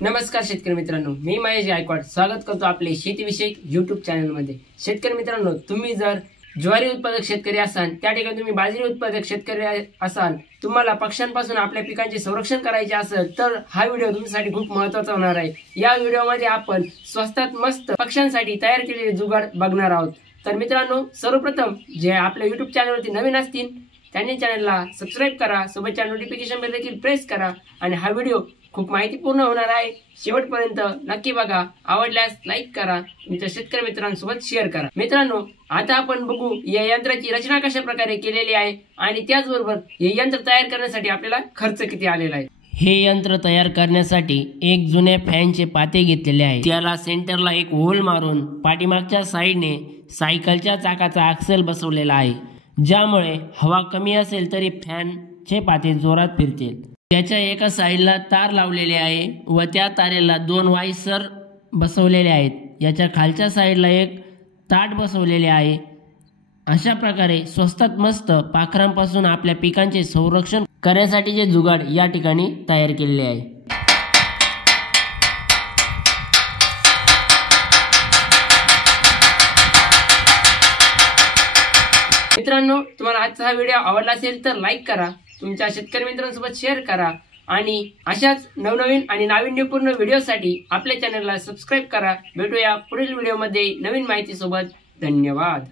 नमस्कार शेतकरी मित्रांनो, मी महेश गायकवाड स्वागत करतो आपले शेतीविषयक YouTube चॅनल मध्ये। शेतकरी मित्रांनो, तुम्ही जर ज्वारी उत्पादक शेतकरी असाल, त्या ठिकाणी तुम्ही बाजरी उत्पादक शेतकरी असाल, तुम्हाला पक्ष्यांपासून आपल्या पिकांचे संरक्षण करायचे असेल तर हा व्हिडिओ तुमच्यासाठी खूप महत्त्वाचा होणार आहे। या व्हिडिओमध्ये आपण स्वस्तात मस्त पक्ष्यांसाठी तयार केलेले जुगाड बघणार आहोत। तर मित्रांनो, सर्वप्रथम जे आपल्या YouTube चॅनलवरती नवीन असतील त्यांनी चॅनलला सबस्क्राइब करा, सोबतच्या नोटिफिकेशन बेल देखील प्रेस करा आणि हा व्हिडिओ खूप माहितीपूर्ण होणार आहे। शेवटपर्यंत नक्की बघा, आवडल्यास लाईक करा, तुमच्या शेतकरी मित्रांसोबत शेअर करा। मित्रांनो, आता आपण बघू या यंत्राची रचना कशा प्रकारे केलेली आहे आणि त्याचबरोबर हे यंत्र तयार करण्यासाठी आपल्याला खर्च किती आलेला आहे। हे यंत्र तयार करण्यासाठी एक जुन्या फॅनचे पाते घेतलेले आहे, त्याला सेंटरला एक होल मारून पाठीमागच्या साईडने सायकलच्या चाकाचा ॲक्सेल बसवलेला आहे, ज्यामुळे हवा कमी असेल तरी फॅनचे पाते जोरात फिरतील। त्याच्या एका साईडला तार लावलेले आहे व त्या तारेला 2 वायसर बसवलेले आहेत। याच्या खालच्या साईडला एक ताट बसवलेले आहे। अशा प्रकारे स्वस्तात मस्त पाखरांपासून आपल्या पिकांचे संरक्षण करण्यासाठीचे जुगाड या ठिकाणी तयार केलेले आहे। मित्रांनो, तुम्हाला आजचा हा व्हिडिओ आवडला असेल तर लाईक करा, तुमच्या शेतकरी मित्रांसोबत शेअर करा आणि अशाच नवनवीन आणि नाविन्यपूर्ण व्हिडिओसाठी आपल्या चॅनलला सबस्क्राइब करा। भेटूया पुढील व्हिडिओमध्ये नवीन माहिती सोबत। धन्यवाद।